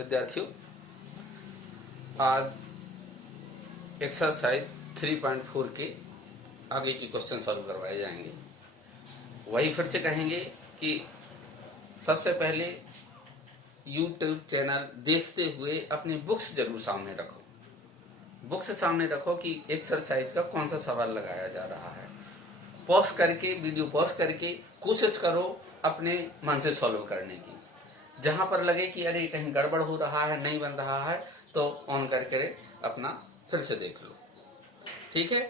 विद्यार्थियों, आज एक्सरसाइज 3.4 के आगे की क्वेश्चन सॉल्व करवाए जाएंगे। वही फिर से कहेंगे कि सबसे पहले यूट्यूब चैनल देखते हुए अपनी बुक्स जरूर सामने रखो। बुक्स सामने रखो कि एक्सरसाइज का कौन सा सवाल लगाया जा रहा है। पॉज करके, वीडियो पॉज करके कोशिश करो अपने मन से सॉल्व करने की। जहां पर लगे कि अरे कहीं गड़बड़ हो रहा है, नहीं बन रहा है, तो ऑन करके अपना फिर से देख लो। ठीक है,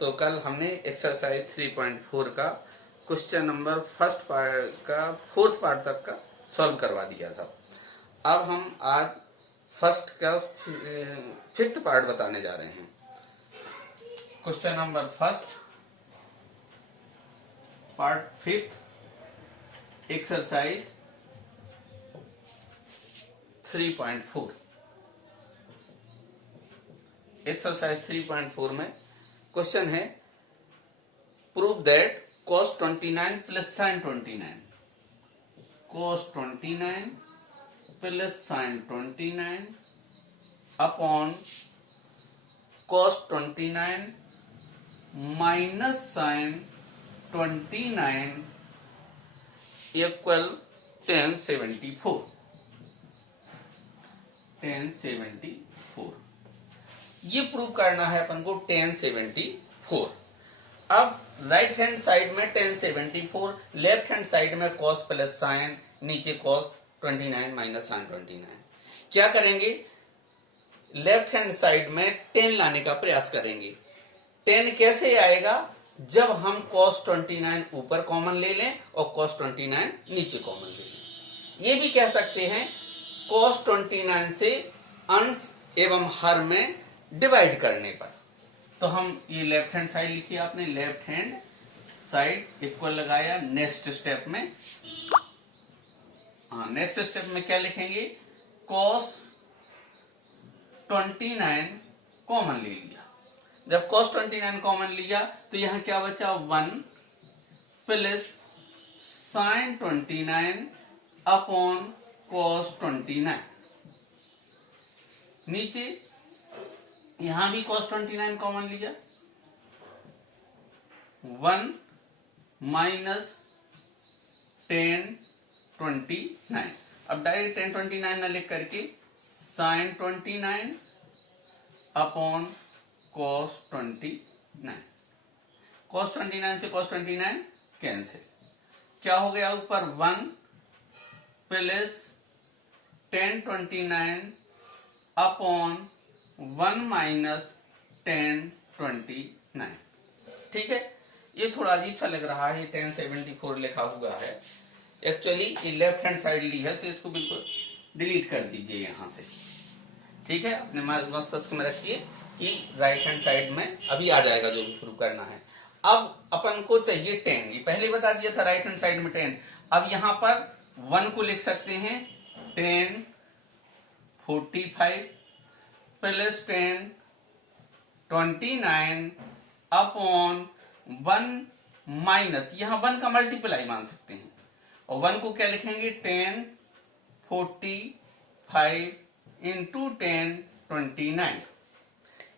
तो कल हमने एक्सरसाइज 3.4 का क्वेश्चन नंबर फर्स्ट पार्ट का 4th पार्ट तक का सॉल्व करवा दिया था। अब हम आज फर्स्ट का 5th पार्ट बताने जा रहे हैं। Question number first part 5th exercise 3.4। Exercise 3.4 में क्वेश्चन है prove that cos 29 plus sin 29 cos 29 plus sin 29 upon cos 29 minus sin 29 equal 1074। ये प्रूव करना है अपन को 1074। अब राइट हैंड साइड में 1074, लेफ्ट हैंड साइड में cos प्लस साइन, नीचे cos 29 माइनस sin 29। क्या करेंगे, लेफ्ट हैंड साइड में 10 लाने का प्रयास करेंगे। 10 कैसे आएगा, जब हम cos 29 ऊपर कॉमन ले लें और cos 29 नीचे कॉमन ले लें। ये भी कह सकते हैं cos 29 से अंश एवं हर में डिवाइड करने पर। तो हम ये लेफ्ट हैंड साइड लिखिए, आपने लेफ्ट हैंड साइड इक्वल लगाया। नेक्स्ट स्टेप में नेक्स्ट स्टेप में क्या लिखेंगे, cos 29 कॉमन ले लिया। जब cos 29 कॉमन लिया तो यहां क्या बचा, 1 प्लस sin 29 अपॉन cos 29। नीचे यहां भी cos 29 कॉमन लिया, 1 माइनस 1029। अब डायरेक्ट 1029 न लिख करके sin 29 अपॉन cos 29। cos 29 से cos 29 कैंसिल, क्या हो गया ऊपर 1 प्लस 1029 अपॉन 1 माइनस 1029। ठीक है, ये थोड़ा अजीब सा लग रहा है, 1074 लिखा हुआ है। एक्चुअली ये लेफ्ट हैंड साइड ली है, तो इसको बिल्कुल डिलीट कर दीजिए यहां से। ठीक है, अपने मस्तिष्क में रखिए कि राइट हैंड साइड में अभी आ जाएगा जो भी प्रूव करना है। अब अपन को चाहिए 10, ये पहले बता दिया था राइट हैंड साइड में 10। अब यहां पर 1 को लिख सकते हैं 1045 प्लस 1029 अपॉन 1 माइनस, यहां 1 का मल्टीप्लाई मान सकते हैं, और 1 को क्या लिखेंगे 1045 इंटू 1029।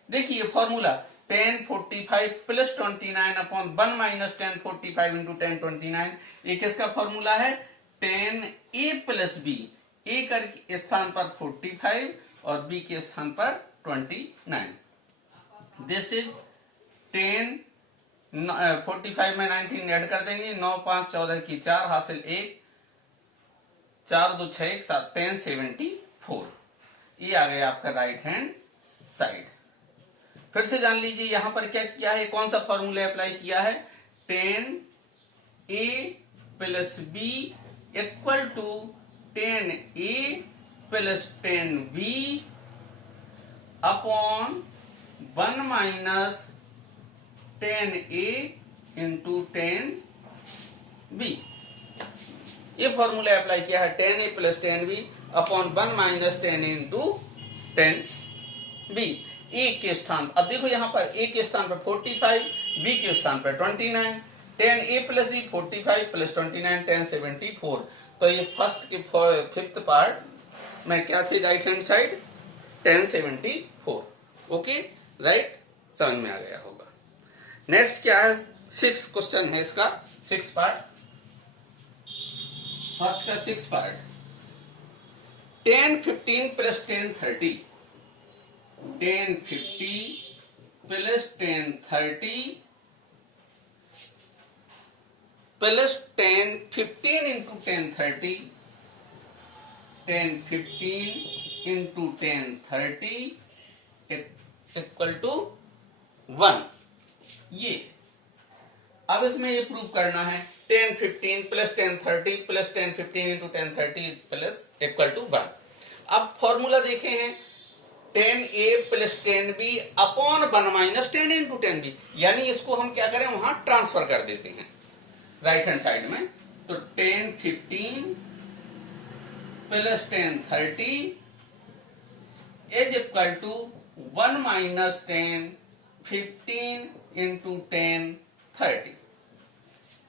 देखिए formula 1045 plus 29 upon 1 minus 1045 into 1029। ये किसका फॉर्मूला है, 10a प्लस b। a के स्थान पर 45 और b के स्थान पर 29। दिस इज 45 में 19 ऐड कर देंगे, 9 5 14 की 4 हासिल 1, 4 2 6 1 7, 1074। ये आ गया आपका राइट हैंड साइड। फिर से जान लीजिए यहां पर क्या किया है, कौन सा फॉर्मूला अप्लाई किया है, 10a plus b equal to 10a plus 10b upon 1 minus 10a into 10b। ये फॉर्मूला अप्लाई किया है, 10a plus 10b upon 1 minus 10 into 10b। a के स्थान, अब देखो यहां पर a के स्थान पर 45, b के स्थान पर 29, 10a प्लस b 45 प्लस 29 1074। तो ये फर्स्ट के 5th पार्ट मैं क्या थी right hand side 1074। Okay right, समझ में आ गया होगा। नेक्स्ट क्या है, 6 क्वेश्चन है इसका, 6 पार्ट। फर्स्ट का 6 part, 10 15 plus 10 30, 10 50 plus 10 30 plus 10 15 into 10 30, 10 15 into 10 30 equal to 1। ये अब इसमें ये प्रूव करना है 10 15 plus 10 30 plus 10 15 into 10 30 plus equal to 1। अब फॉर्मूला देखे हैं 10a plus 10b upon 1 minus 10 into 10b, यानी इसको हम क्या करें वहां ट्रांसफर कर देते हैं राइट हैंड साइड में। तो 10 15 plus 10 30 is equal to 1 minus 10 15 into 10 30।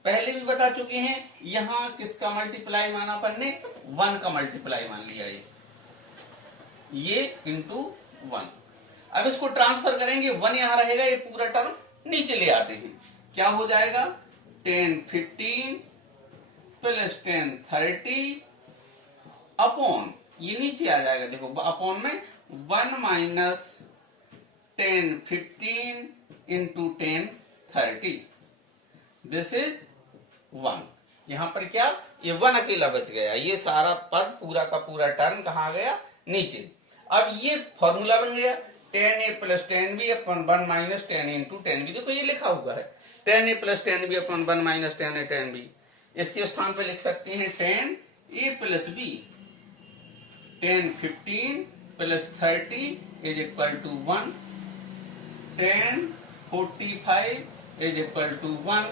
पहले भी बता चुके हैं, यहां किसका मल्टीप्लाई माना अपन ने, 1 का मल्टीप्लाई मान लिया ये इंटू 1। अब इसको ट्रांसफर करेंगे, 1 यहां रहेगा, ये पूरा टर्म नीचे ले आते हैं, क्या हो जाएगा 10 15 प्लस 10 30 अपॉन, ये नीचे आ जाएगा, देखो अपॉन में 1 माइनस 10 15 इंटू 10 30, दिस इज 1। यहां पर क्या, ये 1 अकेला बच गया, ये सारा पद पूरा का पूरा टर्म कहां गया, नीचे। अब ये फॉर्मूला बन गया 10a plus 10b upon 1 minus 10 into 10b। देखो ये लिखा हुआ है 10a plus 10b upon 1 minus 10a 10b। इसके स्थान पे लिख सकते हैं 10a plus b, 10 15 plus 30 is equal to 1, 10 45 is equal to 1,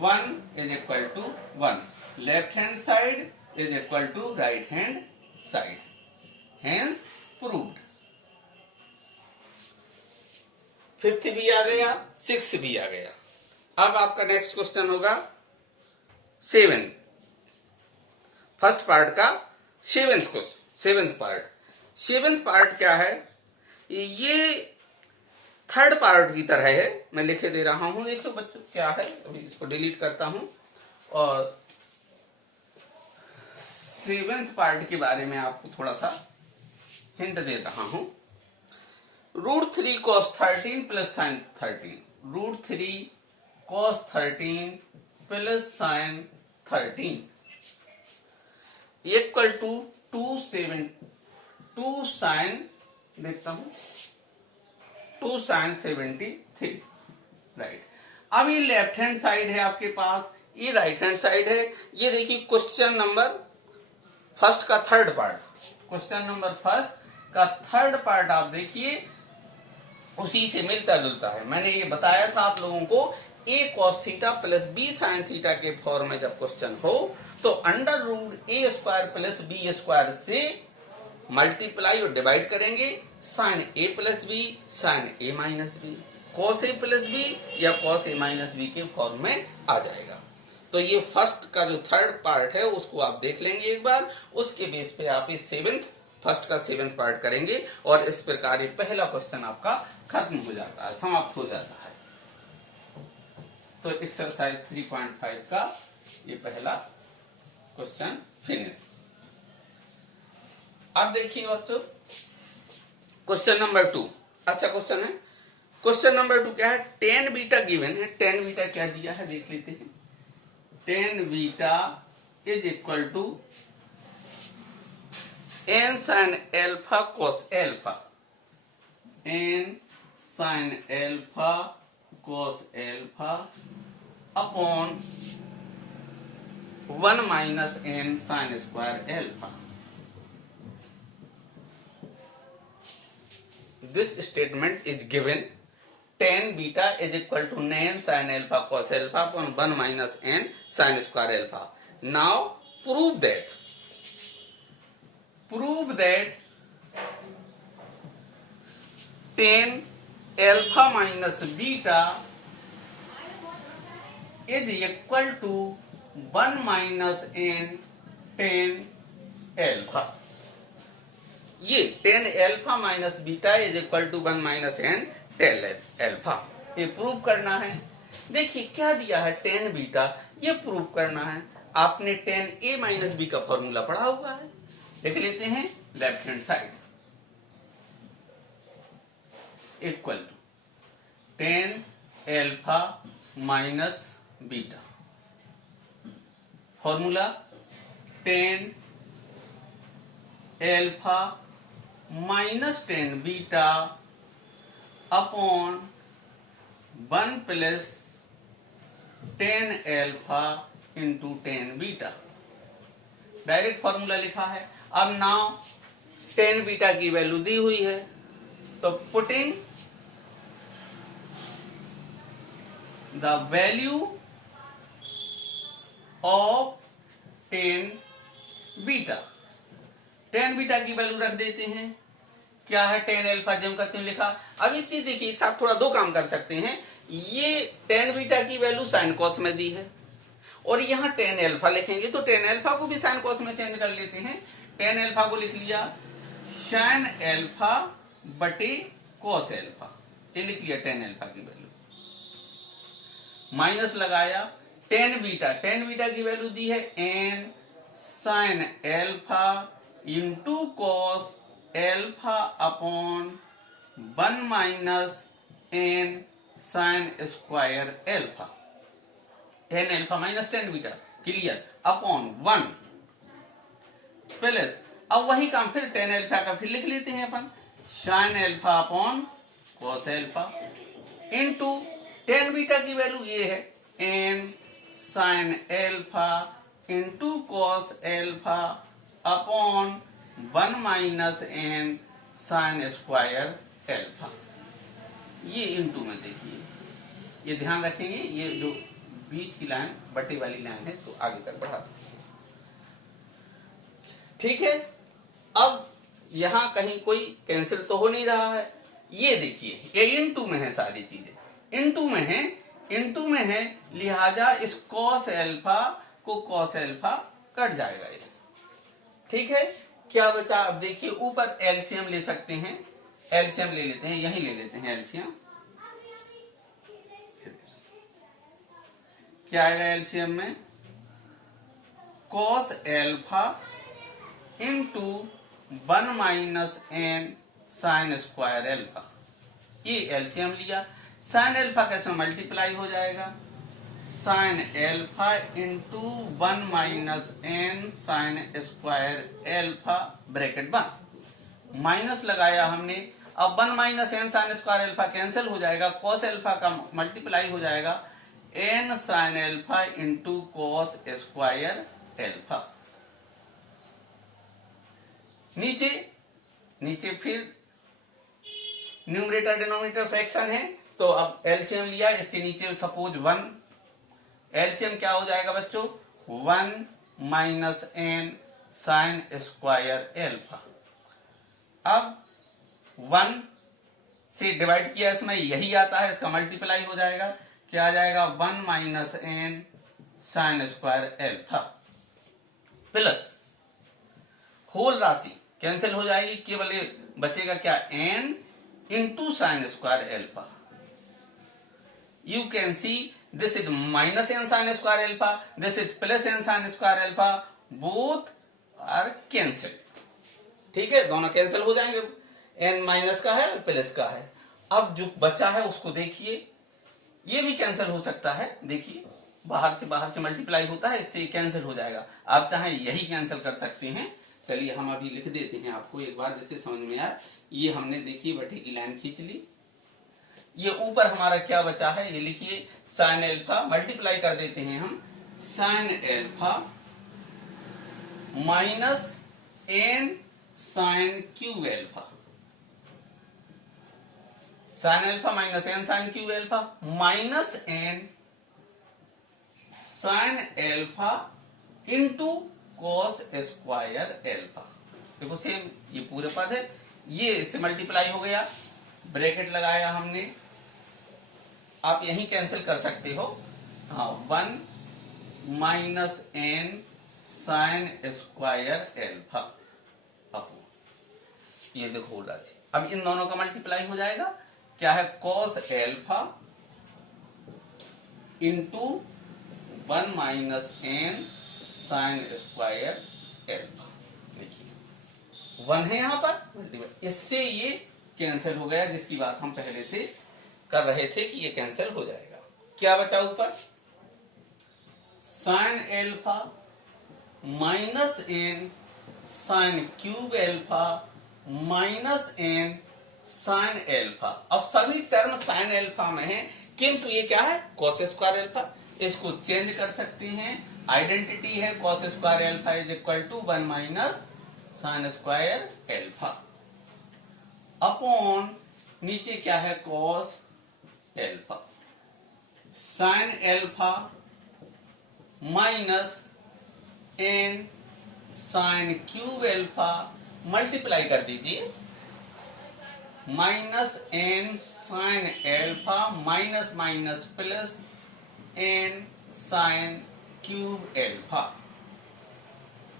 1 is equal to 1। Left hand side is equal to right hand side, hence proved. 5th भी आ गया, 6th भी आ गया। अब आपका नेक्स्ट क्वेश्चन होगा 7, फर्स्ट पार्ट का 7th question, 7th part. 7th part क्या है, ये थर्ड पार्ट की तरह है, मैं लिखे दे रहा हूं, देखो बच्चों क्या है, अभी इसको डिलीट करता हूं और 7th पार्ट के बारे में आपको थोड़ा सा हिंट दे रहा हूं। √3 cos 13 plus sin 13, √3 cos 13 plus sin 13 equal to 2 sin, देखता हूं 2 sin 73, राइट। अब ये लेफ्ट हैंड साइड है आपके पास, ये राइट हैंड साइड है। ये देखिए क्वेश्चन नंबर फर्स्ट का third part, question number first का थर्ड पार्ट आप देखिए, उसी से मिलता जुलता है। मैंने ये बताया था आप लोगों को, a cos theta plus b sin theta के फॉर्म में जब क्वेश्चन हो तो √a² प्लस b² से मल्टीप्लाई और डिवाइड करेंगे, sin a plus b sin a minus b, cos a plus b या cos a माइनस b के फॉर्म में आ जाएगा। तो ये फर्स्ट का जो थर्ड पार्ट है उसको आप देख लेंगे एक बार, उसके बेस पे आप इस फर्स्ट का 7th पार्ट करेंगे और इस प्रकार ये पहला क्वेश्चन आपका खत्म हो जाता है, समाप्त हो जाता है। तो एक्सरसाइज 3.5 का ये पहला क्वेश्चन फिनिश। अब देखिए बच्चों क्वेश्चन नंबर 2, अच्छा क्वेश्चन है। क्वेश्चन नंबर 2 क्या है, 10 बीटा गिवन है, 10 बीटा क्या दिया है देख लेते हैं। 10 beta is equal to n sin alpha cos alpha, n sin alpha cos alpha upon 1 minus n sin square alpha. This statement is given 10 beta is equal to n sin alpha cos alpha upon 1 minus n sin square alpha. Now prove that 10 alpha minus beta is equal to 1 minus n 10 alpha. ये tan alpha minus beta is equal to 1 minus n tan alpha, ये prove करना है। देखिए क्या दिया है, tan beta, ये prove करना है। आपने टेन ए माइनस बी का फॉर्मूला पढ़ा हुआ है, लिख लेते हैं left hand side equal to tan alpha minus beta, formula tan alpha minus tan beta upon 1 plus tan alpha into tan beta, direct formula लिखा है। अब नाउ टेन बीटा की वैल्यू दी हुई है, तो putting the value of tan beta, tan beta की value रख देते हैं। क्या है, टेन एल्फा जम का क्यों लिखा। अब एक चीज देखिए, एक साथ थोड़ा दो काम कर सकते हैं। ये टेन बीटा की वैल्यू साइन कॉस में दी है, और यहाँ टेन एल्फा लिखेंगे तो टेन एल्फा को भी साइन कॉस में चेंज कर लेते हैं। टेन एल्फा को लिख लिया साइन एल्फा बटे कॉस एल्फा, ये लिख लिया टेन एल्फा की वैल्यू। माइनस लगाया टेन बीटा की वैल्यू दी है n sine alpha into cos alpha upon 1 minus n sine square alpha, tan alpha minus tan beta clear upon 1 plus, अब वही काम फिर टेन एल्फा का फिर लिख लेते हैं अपन, sine alpha upon cos alpha into tan beta की वैल्यू ये है n sine alpha into cos alpha upon 1 minus n sine square alpha. ये इंटू में देखिए, ये ध्यान रखेंगे, ये जो बीच की लाइन बटे वाली लाइन है तो आगे तक बढ़ा दो, ठीक है। अब यहां कहीं कोई कैंसिल तो हो नहीं रहा है। ये देखिए ये इंटू में है, सारी चीजें इंटू में है, लिहाजा इस कॉस एल्फा को कॉस एल्फा कट जाएगा ये, ठीक है। क्या बचा, अब देखिए ऊपर एलसीएम ले सकते हैं, एलसीएम ले लेते हैं, यही ले लेते हैं एलसीएम। क्या आएगा एलसीएम में, cos alpha into 1 minus n sine square alpha, ये एलसीएम लिया। साइन एल्फा कैसे मल्टीप्लाई हो जाएगा, sine alpha into 1 minus n sine square alpha bracket बंद, माइनस लगाया हमने। अब 1 minus n sine square alpha cancel हो जाएगा, कॉस एल्फा का मल्टीप्लाई हो जाएगा n sine alpha into cos square alpha. नीचे फिर न्यूमरेटर डिनोमिनेटर फ्रैक्शन है, तो अब एलसीएम लिया, इसके नीचे सपोज 1, एलसीएम क्या हो जाएगा बच्चों, 1 minus n sine square alpha. अब 1 से डिवाइड किया इसमें यही आता है, इसका मल्टीप्लाई हो जाएगा, क्या आ जाएगा 1 minus n sine square alpha plus whole राशि कैंसिल हो जाएगी, केवल ये बचेगा क्या, n into sine square alpha. You can see this is minus n sine square alpha, this is plus n sine square alpha, both are cancel, ठीक है, दोनों कैंसिल हो जाएंगे, एन माइनस का है और प्लस का है। अब जो बचा है उसको देखिए, ये भी कैंसिल हो सकता है, देखिए बाहर से मल्टीप्लाई होता है, इससे कैंसिल हो जाएगा। आप चाहे यही कैंसिल कर सकते हैं। चलिए हम अभी लिख देते हैं आपको एक बार, जिससे समझ में आए। ये हमने देखिए बटे की लाइन खींच ली, ये ऊपर हमारा क्या बचा है, ये लिखिए साइन एल्फा, मल्टीप्लाई कर देते हैं हम, sine alpha minus n sine cube alpha, sine alpha minus n sine cube alpha minus n sine alpha into cos square alpha. देखो सेम ये पूरे पद है, ये इससे मल्टीप्लाई हो गया, ब्रैकेट लगाया हमने, आप यही कैंसिल कर सकते हो, हाँ 1 minus n sine square alpha. ये देखो उल्टा थी। अब इन दोनों का मल्टीप्लाई हो जाएगा, क्या है cos alpha into 1 minus n sine square alpha. देखिए 1 है यहां पर, इससे ये कैंसिल हो गया, जिसकी बात हम पहले से कर रहे थे कि ये कैंसिल हो जाएगा। क्या बचा ऊपर, sine alpha minus n sine cube alpha minus n sine alpha. अब सभी टर्म साइन एल्फा में है, किंतु ये क्या है कॉस स्क्वायर एल्फा। इसको चेंज कर सकते हैं, आइडेंटिटी है cos square alpha is equal to 1 minus sine square alpha upon नीचे क्या है cos alpha sine alpha minus n sine cube alpha multiply कर दीजिए, minus n sine alpha minus minus plus n sine cube alpha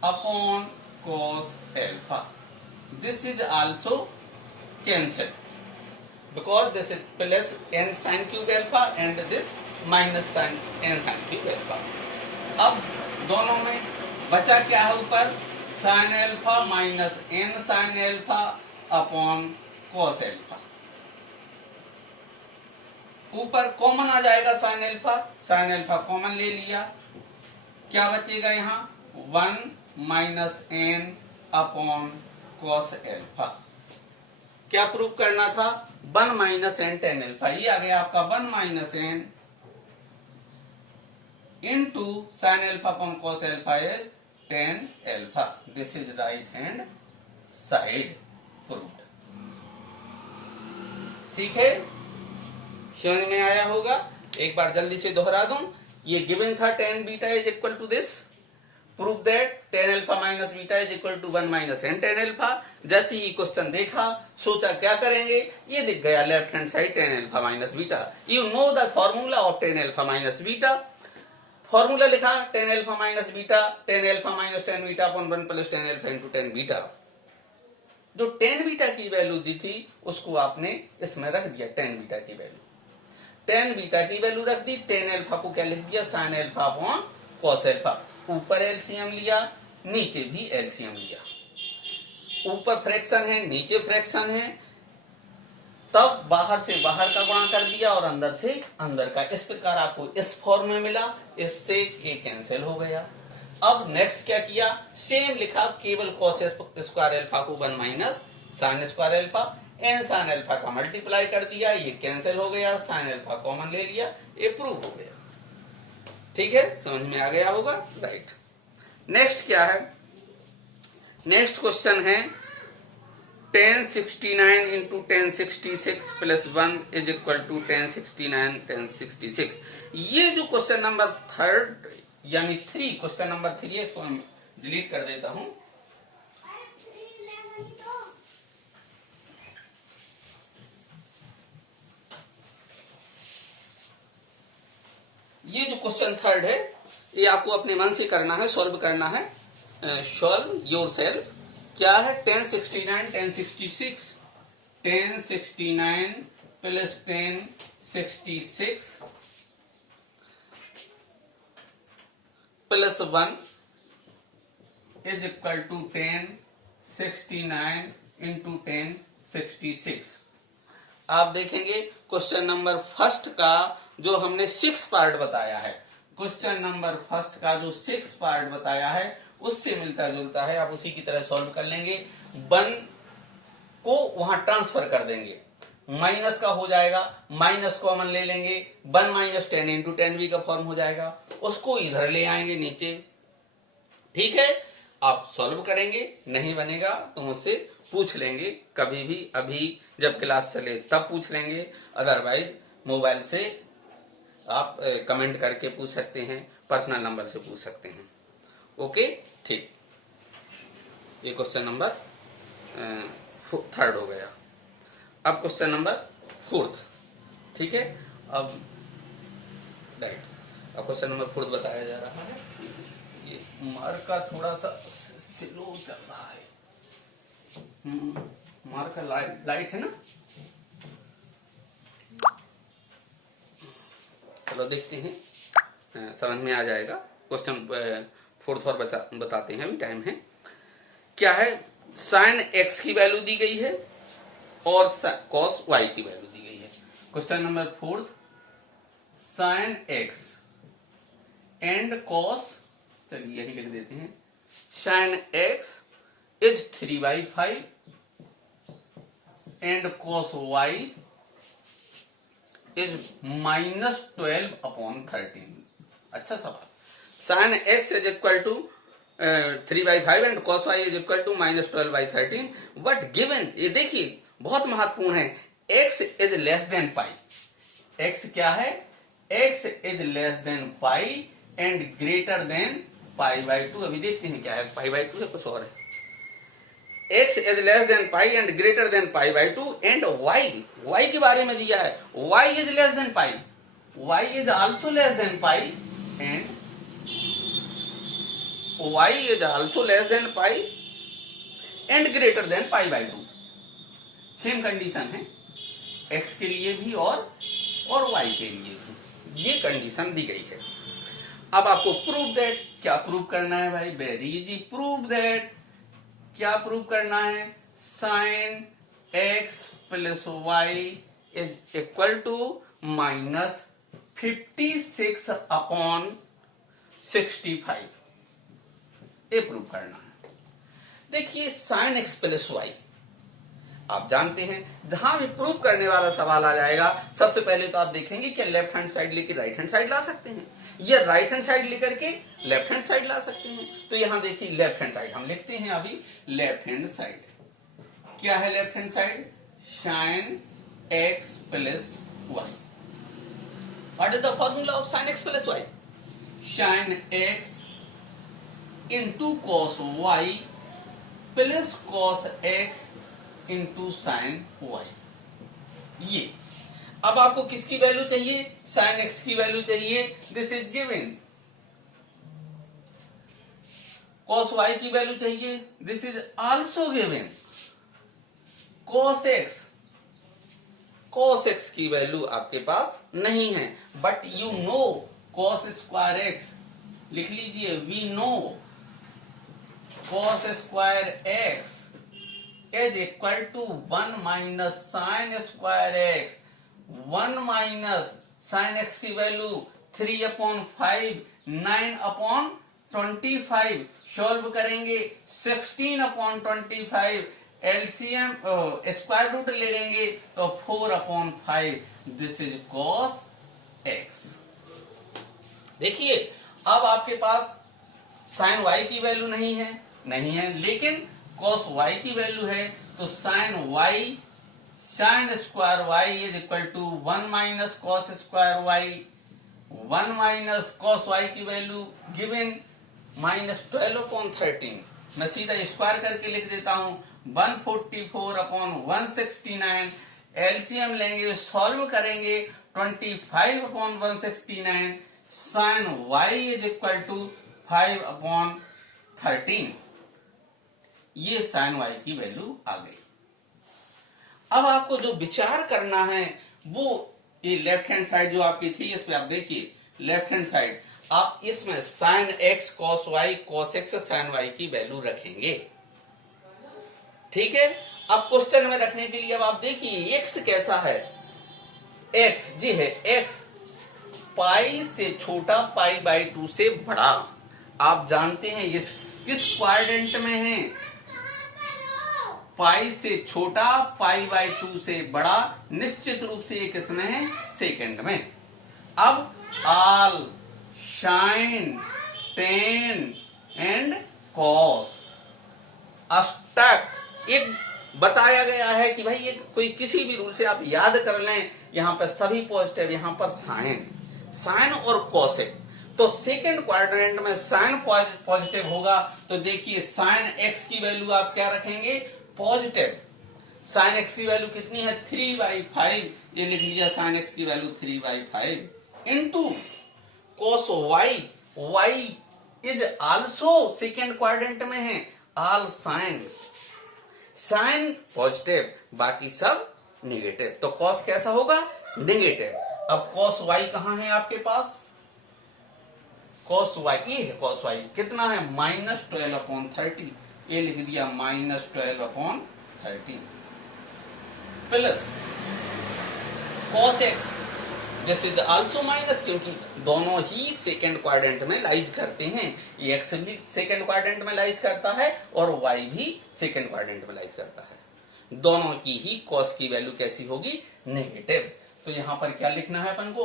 upon cos alpha. This is also cancel because this is plus n sin cube alpha and this minus sin n sin cube alpha। अब दोनों में बचा क्या है ऊपर, sin alpha minus n sin alpha upon cos alpha। ऊपर common आ जाएगा sin alpha common ले लिया, क्या बचेगा यहाँ 1 minus n upon cos alpha। क्या प्रूव करना था 1 माइनस एन टेन एल्फा, ये आ गया आपका 1 minus n into sine alpha upon cos alpha is tan alpha. This is right hand side proved. ठीक है, समझ में आया होगा। एक बार जल्दी से दोहरा दूं, ये गिवन था tan beta is equal to this, prove that tan alpha minus beta is equal to 1 minus n tan alpha. जैसे ही क्वेश्चन देखा सोचा क्या करेंगे, ये दिख गया left hand side tan alpha minus beta. You know the formula of tan alpha minus beta. Formula लिखा tan alpha minus beta tan alpha minus tan beta upon 1 plus tan alpha into tan beta. जो tan beta की value दी थी उसको आपने इसमें रख दिया, tan beta की वैल्यू, tan बीटा की वैल्यू रख दी, tan अल्फा को क्या लिख दिया sin alpha upon cos alpha. ऊपर एलसीएम लिया, नीचे भी एलसीएम लिया, ऊपर फ्रैक्शन है नीचे फ्रैक्शन है, तब बाहर से बाहर का गुणा कर दिया और अंदर से अंदर का। इस प्रकार आपको इस फॉर्म में मिला, इससे ये कैंसिल हो गया। अब नेक्स्ट क्या किया, सेम लिखा, केवल cos स्क्वायर अल्फा को 1 minus sine square alpha n sine alpha का मल्टीप्लाई कर दिया, ये कैंसिल हो गया, साइन अल्फा कॉमन ले लिया, ये प्रूव हो गया। ठीक है, समझ में आ गया होगा, राइट। नेक्स्ट क्या है, नेक्स्ट क्वेश्चन है tan 69 into tan 66 plus 1 is equal to tan 69 tan 66। ये जो क्वेश्चन नंबर 3 यानी 3 क्वेश्चन नंबर 3 है, इसको हम डिलीट कर देता हूं। ये जो क्वेश्चन 3 है ये आपको अपने मन से करना है, सॉल्व करना है, सॉल्व योरसेल्फ। क्या है tan 69 tan 66 tan 69 plus tan 66 plus 1 is equal to tan 69 into tan 66। आप देखेंगे क्वेश्चन नंबर फर्स्ट का जो हमने 6 पार्ट बताया है, क्वेश्चन नंबर फर्स्ट का जो 6 पार्ट बताया है उससे मिलता जुलता है। आप उसी की तरह सॉल्व कर लेंगे, 1 को वहां ट्रांसफर कर देंगे, माइनस का हो जाएगा, माइनस कॉमन ले लेंगे, 1 माइनस 10 इंटू 10v का फॉर्म हो जाएगा, उसको इधर ले आएंगे नीचे। ठीक है, आप सॉल्व करेंगे, नहीं बनेगा तो मुझसे पूछ लेंगे कभी भी, अभी जब क्लास चले तब पूछ लेंगे, अदरवाइज मोबाइल से आप कमेंट करके पूछ सकते हैं, पर्सनल नंबर से पूछ सकते हैं। ओके, ठीक, ये क्वेश्चन नंबर 3 हो गया। अब क्वेश्चन नंबर 4, ठीक है। अब राइट, अब क्वेश्चन नंबर 4 बताया जा रहा है। ये मार्क का थोड़ा सा स्लो चल रहा है। मार्कर लाइट है ना, चलो देखते हैं, समझ में आ जाएगा। क्वेश्चन फोर्थ और बताते हैं, अभी टाइम है। क्या है, साइन एक्स की वैल्यू दी गई है और कॉस वाई की वैल्यू दी गई है। Question number fourth, sine x and cos, चलिए यही लिख देते हैं, sine x is 3/5 and cos y is -12/13। अच्छा सवाल। Sine x is equal to 3/5 and cos y is equal to -12/13, but given, ये देखिए बहुत महत्वपूर्ण है, x is less than pi. x क्या है, x is less than pi and greater than π/2। अभी देखते हैं क्या है, π/2 है कुछ और है। x is less than pi and greater than π/2 and y के बारे में दिया है, y is less than pi, y is also less than pi and y is also less than pi and greater than π/2। Same condition है x के लिए भी और y के लिए भी, ये कंडीशन दी गई है। अब आपको प्रूव दैट, क्या प्रूव करना है भाई, वेरी इजी, प्रूव दैट, क्या प्रूव करना है, sine x plus y is equal to -56/65, ये प्रूव करना है। देखिए साइन एक्स प्लस वाई, आप जानते हैं जहां भी प्रूव करने वाला सवाल आ जाएगा, सबसे पहले तो आप देखेंगे कि लेफ्ट हैंड साइड लेके राइट हैंड साइड ला सकते हैं, या राइट हैंड साइड लेकर के लेफ्ट हैंड साइड ला सकते हैं। तो यहां देखिए लेफ्ट हैंड साइड हम लिखते हैं, अभी लेफ्ट हैंड साइड क्या है, left hand side sine x plus y. What is the formula of sine x plus y, sine x into cos y plus cos x into sine y. ये अब आपको किसकी वैल्यू चाहिए, sine x की value चाहिए, this is given. Cos y की value चाहिए, this is also given. Cos x की वैल्यू आपके पास नहीं है, but you know cos square x, लिख लीजिए, we know cos square x is equal to 1 minus sine square x, 1 minus sine x की वैल्यू 3/5, 9/25, सॉल्व करेंगे 16/25, एलसीएम स्क्वायर रूट ले लेंगे तो 4/5, दिस इज कॉस एक्स। देखिए अब आपके पास साइन वाई की वैल्यू नहीं है, लेकिन कॉस वाई की वैल्यू है, तो sine y, sine square y is equal to 1 minus cos square y, 1 minus cos y की वैल्यू गिवन -12/13। मैं सीधा स्क्वायर करके लिख देता हूं, 144/169, एलसीएम लेंगे, सॉल्व करेंगे 25/169, sine y is equal to 5/13। ये साइन वाई की वैल्यू आ गई। अब आपको जो विचार करना है वो ये लेफ्ट हैंड साइड जो आपकी थी, इस पे आप देखिए लेफ्ट हैंड साइड, आप इसमें sine x cos y, cos x sine y की वैल्यू रखेंगे, ठीक है। अब क्वेश्चन में रखने के लिए अब आप देखिए एक्स कैसा है, एक्स जी है, एक्स पाई से छोटा, π/2 से बड़ा। आप जानते हैं ये किस क्वाड्रेंट में है, पाई से छोटा, π/2 से बड़ा, निश्चित रूप से ये किसमें है, सेकंड में। अब आल, साइन, टेन एंड कॉस, अष्टक, एक बताया गया है कि भाई ये कोई किसी भी रूल से आप याद कर लें, यहां पर सभी पॉजिटिव, यहां पर साइन और कॉसेक, तो सेकंड क्वाड्रेंट में साइन पॉजिटिव होगा, तो देखिए साइन एक्स की वैल्यू आप क्या रखेंगे, पॉजिटिव। साइन एक्स की वैल्यू कितनी है, 3/5, ये लिख लीजिए साइन एक्स की value 3/5 into cos y, y is also second quadrant में है, आल साइन, साइन पॉजिटिव, बाकी सब नेगेटिव। तो कॉस कैसा होगा? नेगेटिव। अब कॉस वाई कहां है आपके पास? कॉस वाई ये है, कॉस वाई कितना है? -12/30। ये लिख दिया -12/30 plus cos x, this is also minus, क्योंकि दोनों ही सेकेंड क्वाड्रेंट में लाइज करते हैं। ये एक्स भी सेकेंड क्वाड्रेंट में लाइज करता है और वाई भी सेकेंड क्वाड्रेंट में लाइज करता है। दोनों की ही कॉस की वैल्यू कैसी होगी? नेगेटिव। तो यहां पर क्या लिखना है अपन को?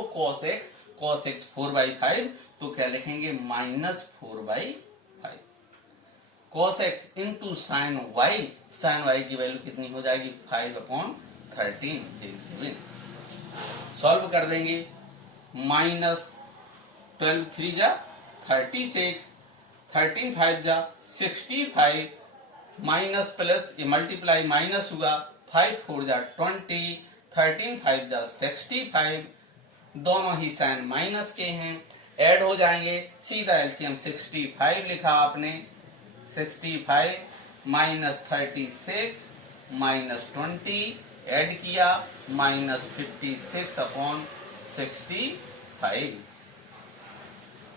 cos x 4/5, तो क्या लिखेंगे? -4/5 cos x into sine y, sine y की वैल्यू कितनी हो जाएगी? 5/13। सॉल्व कर देंगे। -12 3 जा 36, 13 5 जा 65, माइनस प्लस ये मल्टीप्लाई माइनस हुआ, 5 4 जा 20, 13 5 जा 65, दोनों ही साइन माइनस के हैं, ऐड हो जाएंगे। सीधा एलसीएम 65 लिखा आपने, 65 -36 -20 ऐड किया, -56/65।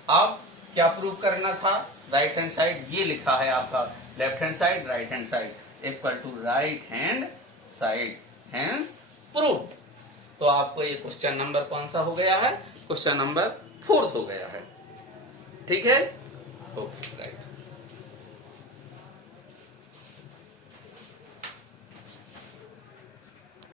अब क्या प्रूव करना था? राइट हैंड साइड ये लिखा है आपका, left hand side right hand side equal to right hand side, hence prove. तो आपको ये क्वेश्चन नंबर कौन सा हो गया है? क्वेश्चन नंबर 4 हो गया है। ठीक है, ओके राइट।